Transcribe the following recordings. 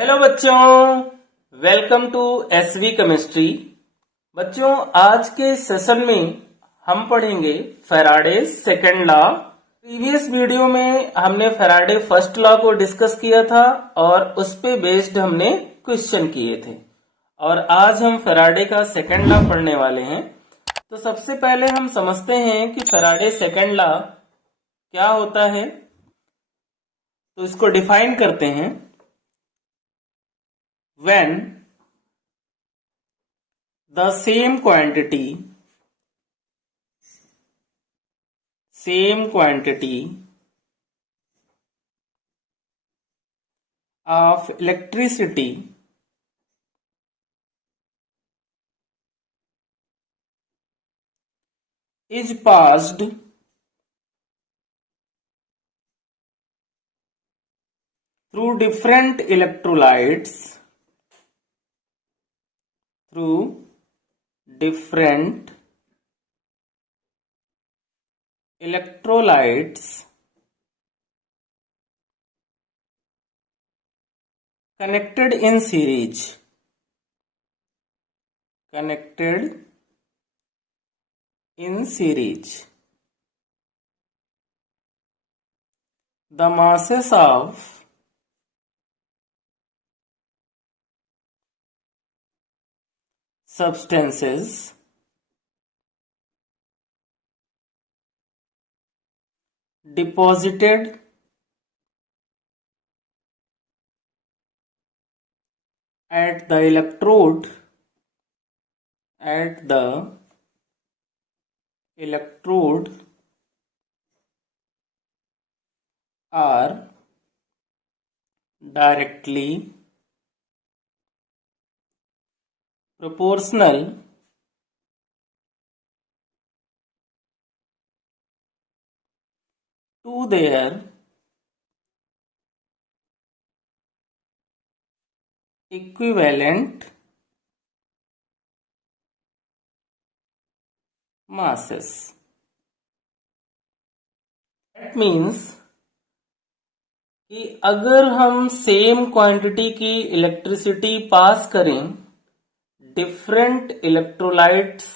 Hello बच्चों, welcome to SV chemistry. बच्चों, आज के सेशन में हम पढ़ेंगे Faraday second law. Previous video में हमने फैराडे फर्स्ट लॉ को डिस्कस किया था और उस पे बेस्ड हमने क्वेश्चन किए थे, और आज हम फैराडे का सेकंड लॉ पढ़ने वाले हैं। तो सबसे पहले हम समझते हैं कि फैराडे सेकंड लॉ क्या होता है, तो इसको डिफाइन करते हैं। When the same quantity of electricity is passed through different electrolytes connected in series. The masses of substances deposited at the electrode are directly proportional to their equivalent masses. That means कि अगर हम same quantity की electricity pass करें different electrolytes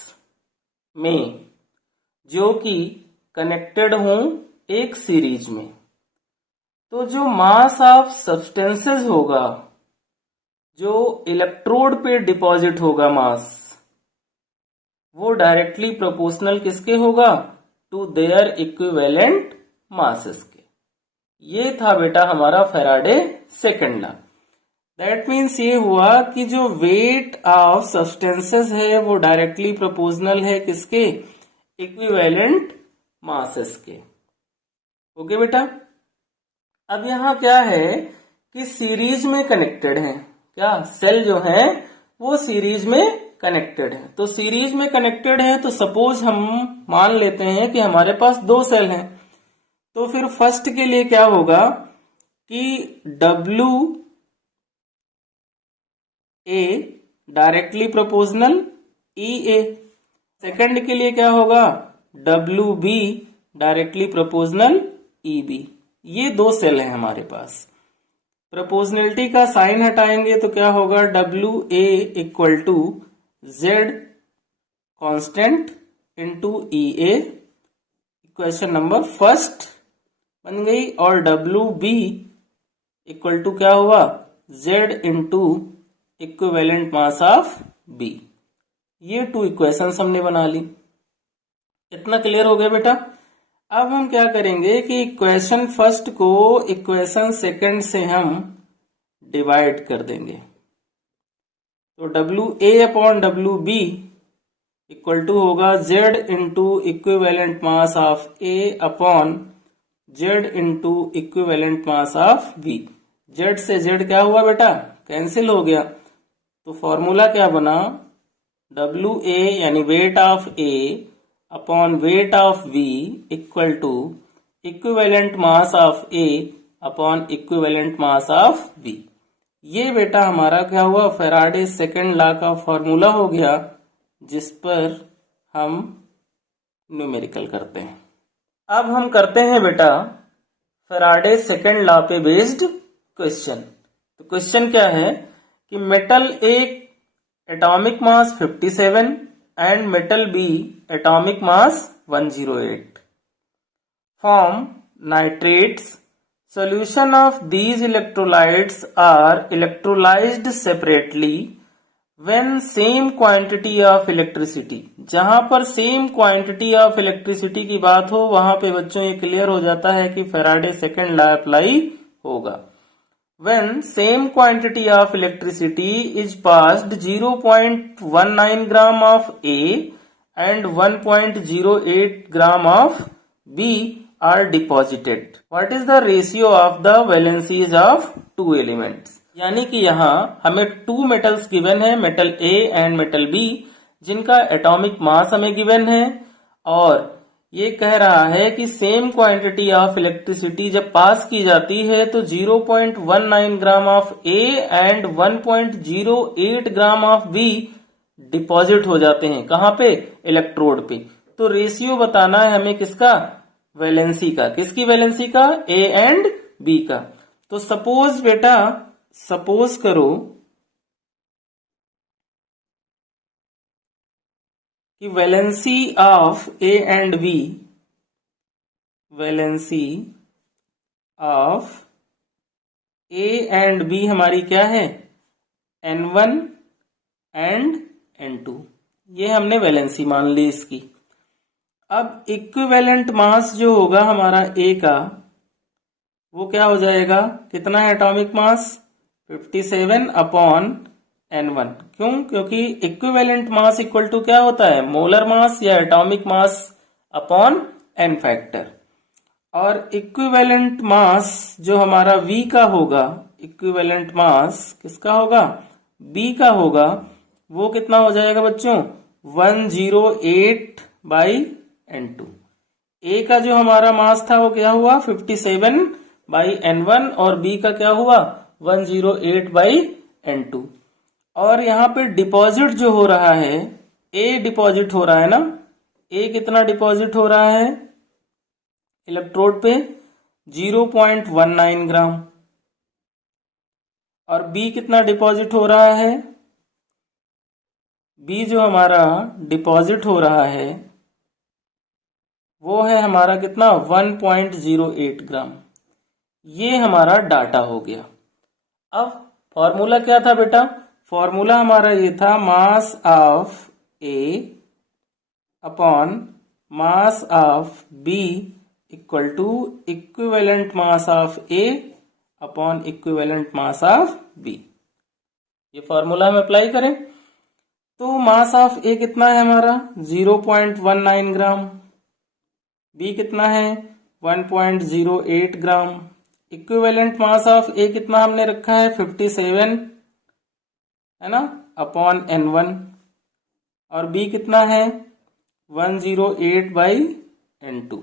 में जो कि connected हों एक सीरीज में, तो जो मास ऑफ सब्सटेंसेस होगा, जो इलेक्ट्रोड पे डिपॉजिट होगा मास, वो डायरेक्टली प्रोपोर्शनल किसके होगा? टू देयर इक्विवेलेंट मासेस के। ये था बेटा हमारा Faraday second law. That means ये हुआ कि जो वेट ऑफ सब्सटेंसेस है वो डायरेक्टली प्रोपोर्शनल है किसके? इक्विवेलेंट मासेस के। ओके बेटा, अब यहाँ क्या है कि सीरीज में कनेक्टेड है। क्या सेल जो है वो सीरीज में कनेक्टेड है। तो सीरीज में कनेक्टेड है तो सपोज हम मान लेते हैं कि हमारे पास दो सेल हैं, तो फिर फर्स्ट के लिए क्या होगा कि W A directly proportional E A. Second के लिए क्या होगा? W B directly proportional E B. ये दो सेल हैं हमारे पास। प्रोपोर्शनलिटी का साइन हटाएंगे तो क्या होगा? W A equal to Z constant into E A. Equation number first बन गई। और डब्ल्यू बी इक्वल टू क्या हुआ? Z into equivalent mass of B. ये टू इक्वेशंस हमने बना ली। इतना क्लियर हो गया बेटा? अब हम क्या करेंगे कि इक्वेशन फर्स्ट को इक्वेशन सेकंड से हम डिवाइड कर देंगे। तो W A upon W B equal to होगा Z into equivalent mass of A upon Z into equivalent mass of B. Z से जेड क्या हुआ बेटा? कैंसिल हो गया। तो फॉर्मूला क्या बना? डब्ल्यू ए यानी weight of A upon weight of B equal to equivalent mass of A upon equivalent mass of B. ये बेटा हमारा क्या हुआ? फैराडे सेकंड लॉ का फॉर्मूला हो गया, जिस पर हम न्यूमेरिकल करते हैं। अब हम करते हैं बेटा फैराडे सेकंड लॉ पे बेस्ड क्वेश्चन। तो क्वेश्चन क्या है कि metal A atomic mass 57 and metal B atomic mass 108 form nitrates. Solution of these electrolytes are electrolyzed separately when same quantity of electricity. जहां पर सेम क्वांटिटी ऑफ इलेक्ट्रिसिटी की बात हो वहां पे बच्चों ये क्लियर हो जाता है कि फैराडे सेकंड लॉ अप्लाई होगा. When same quantity of electricity is passed 0.19 gram of A and 1.08 gram of B are deposited. What is the ratio of the valencies of two elements? यानी कि यहाँ हमें to metals given है, metal A and metal B, जिनका atomic mass हमें given है और ये कह रहा है कि सेम क्वांटिटी ऑफ इलेक्ट्रिसिटी जब पास की जाती है तो 0.19 gram of A and 1.08 gram of B deposit हो जाते हैं. कहाँ पे? इलेक्ट्रोड पे. तो रेशियो बताना है हमें किसका? वैलेंसी का. किसकी वैलेंसी का? ए एंड बी का. तो सपोज बेटा, सपोज करो कि valency of A and B, valency of A and B हमारी क्या है? N1 and N2. ये हमने वैलेंसी मान ली इसकी. अब इक्विवेलेंट मास जो होगा हमारा ए का, वो क्या हो जाएगा? कितना है एटॉमिक मास? 57 upon N1. क्यों? क्योंकि इक्विवेलेंट मास इक्वल टू क्या होता है? मोलर मास या atomic mass upon N factor. और इक्विवेलेंट मास जो हमारा V का होगा, इक्विवेलेंट मास किसका होगा? B का होगा. वो कितना हो जाएगा बच्चों? 108 बाई N2. A का जो हमारा मास था वो क्या हुआ? 57 बाई N1 और B का क्या हुआ? 108 बाई N2. और यहाँ पे डिपॉजिट जो हो रहा है, A डिपॉजिट हो रहा है ना? A कितना डिपॉजिट हो रहा है इलेक्ट्रोड पे? 0.19 ग्राम. और B कितना डिपॉजिट हो रहा है? B जो हमारा डिपॉजिट हो रहा है वो है हमारा कितना? 1.08 ग्राम. ये हमारा डाटा हो गया. अब फॉर्मूला क्या था बेटा? फॉर्मूला हमारा ये था mass of A upon mass of B equal to equivalent mass of A upon equivalent mass of B. ये फॉर्मूला हम अप्लाई करें तो मास ऑफ ए कितना है हमारा? 0.19 ग्राम. बी कितना है? 1.08 ग्राम. इक्विवेलेंट मास ऑफ ए कितना हमने रखा है? 57 है ना, अपॉन N1. और बी कितना है? 108 बाई N2.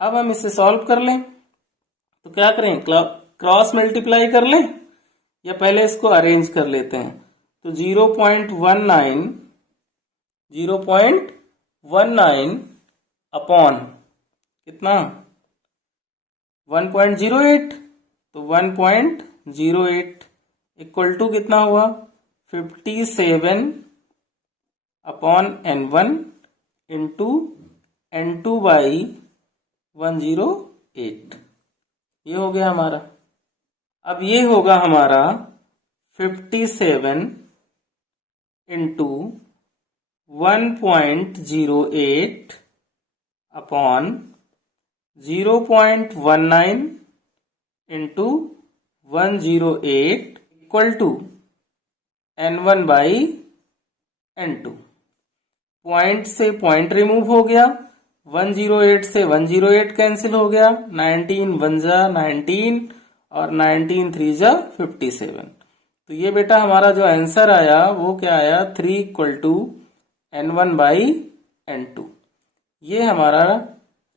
अब हम इसे सॉल्व कर लें तो क्या करें? क्रॉस मल्टीप्लाई कर लें या पहले इसको अरेंज कर लेते हैं. तो 0.19 अपॉन कितना? 1.08. तो 1.08 इक्वल टू कितना हुआ? 57 upon N1 into N2 by 108. ये हो गया हमारा. अब ये होगा हमारा 57 into 1.08 upon 0.19 into 108 equal to N1 by N2. Point से पॉइंट रिमूव हो गया. 108 से 108 कैंसिल हो गया. 19 1 जा 19 और 19 3 जा 57. तो ये बेटा हमारा जो आंसर आया वो क्या आया? 3 equal to N1 by N2. ये हमारा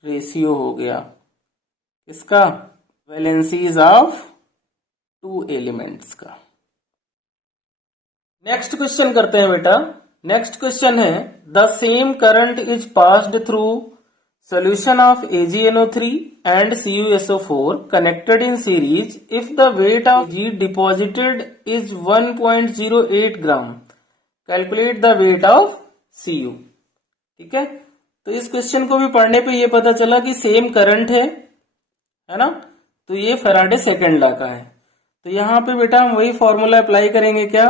रेशियो हो गया. इसका वैलेंसीज ऑफ टू एलिमेंट्स का. नेक्स्ट क्वेश्चन करते हैं बेटा. नेक्स्ट क्वेश्चन है the same current is passed through solution of AgNO3 and CuSO4 connected in series if the weight of G deposited is 1.08 gram. Calculate the weight of Cu. ठीक है, तो इस question को भी पढ़ने पे ये पता चला कि सेम करंट है ना, तो ये फैराडे सेकंड लॉ का है। तो यहां पे बेटा हम वही फॉर्मूला अप्लाई करेंगे, क्या,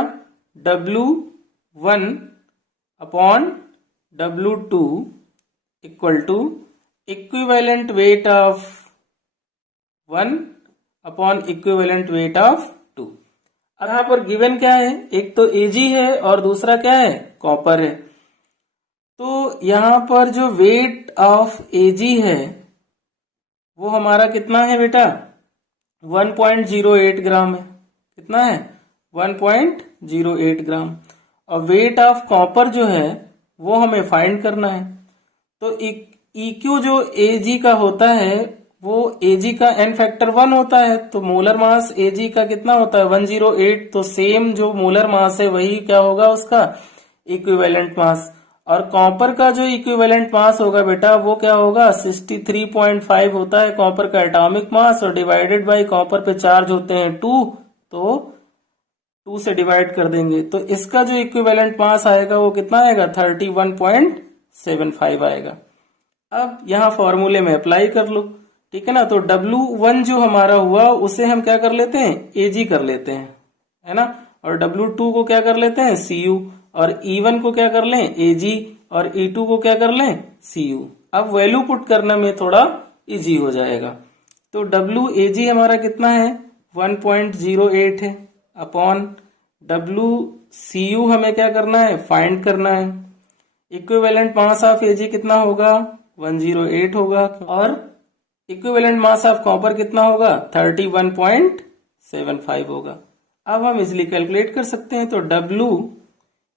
W1 upon W2 equal to equivalent weight of 1 upon equivalent weight of 2। अब यहां पर गिवन क्या है, एक तो Ag है और दूसरा क्या है, कॉपर है। तो यहां पर जो वेट ऑफ Ag है वो हमारा कितना है बेटा, 1.08 ग्राम है। कितना है, 1.08 ग्राम। और वेट ऑफ कॉपर जो है वो हमें फाइंड करना है। तो EQ जो Ag का होता है वो Ag का n फैक्टर 1 होता है, तो मोलर मास Ag का कितना होता है, 108। तो सेम जो मोलर मास है वही क्या होगा उसका इक्विवेलेंट मास। और कॉपर का जो इक्विवेलेंट मास होगा बेटा वो क्या होगा, 63.5 होता है कॉपर का एटॉमिक मास, और डिवाइडेड बाय कॉपर पे चार्ज होते हैं 2, तो 2 से डिवाइड कर देंगे। तो इसका जो इक्विवेलेंट मास आएगा वो कितना आएगा, 31.75 आएगा। अब यहां फॉर्मूले में अप्लाई कर लो, ठीक है ना। तो W1 जो हमारा हुआ उसे हम क्या कर लेते हैं, Ag कर लेते हैं, है ना। और W2 को क्या कर लेते हैं, Cu। और E1 को क्या कर लें, Ag। और E2 को क्या कर लें, Cu। अब वैल्यू पुट करने में थोड़ा इजी हो जाएगा। तो WAg हमारा कितना है, 1.08 है, अपॉन WCu हमें क्या करना है, फाइंड करना है। इक्विवेलेंट मास ऑफ Ag कितना होगा, 108 होगा। और इक्विवेलेंट मास ऑफ कॉपर कितना होगा, 31.75 होगा। अब हम इजिली कैलकुलेट कर सकते हैं। तो W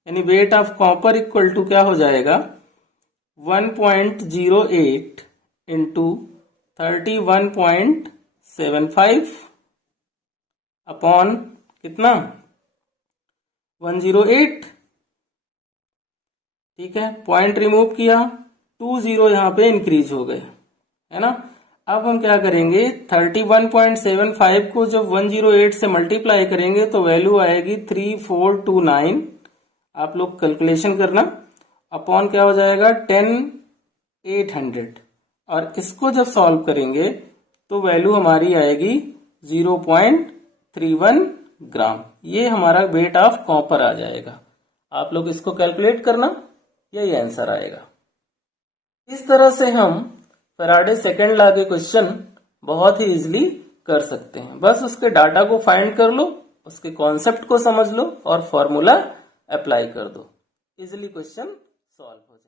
यानी weight of copper equal to क्या हो जाएगा, 1.08 इंटू 31.75 अपॉन कितना, 108। ठीक है, पॉइंट रिमूव किया, 2 0 यहाँ पे इंक्रीज हो गए, है ना। अब हम क्या करेंगे, 31.75 को जब 108 से मल्टीप्लाई करेंगे तो वैल्यू आएगी 3429। आप लोग कैलकुलेशन करना, अपॉन क्या हो जाएगा 10,800। और इसको जब सॉल्व करेंगे तो वैल्यू हमारी आएगी 0.31 ग्राम। ये हमारा वेट ऑफ कॉपर आ जाएगा। आप लोग इसको कैलकुलेट करना, यही आंसर आएगा। इस तरह से हम फैराडे सेकंड लॉ के क्वेश्चन बहुत ही इजीली कर सकते हैं। बस उसके डाटा को फाइंड कर लो, उसके कॉन्सेप्ट को समझ लो और फॉर्मूला अप्लाई कर दो, इजीली क्वेश्चन सॉल्व हो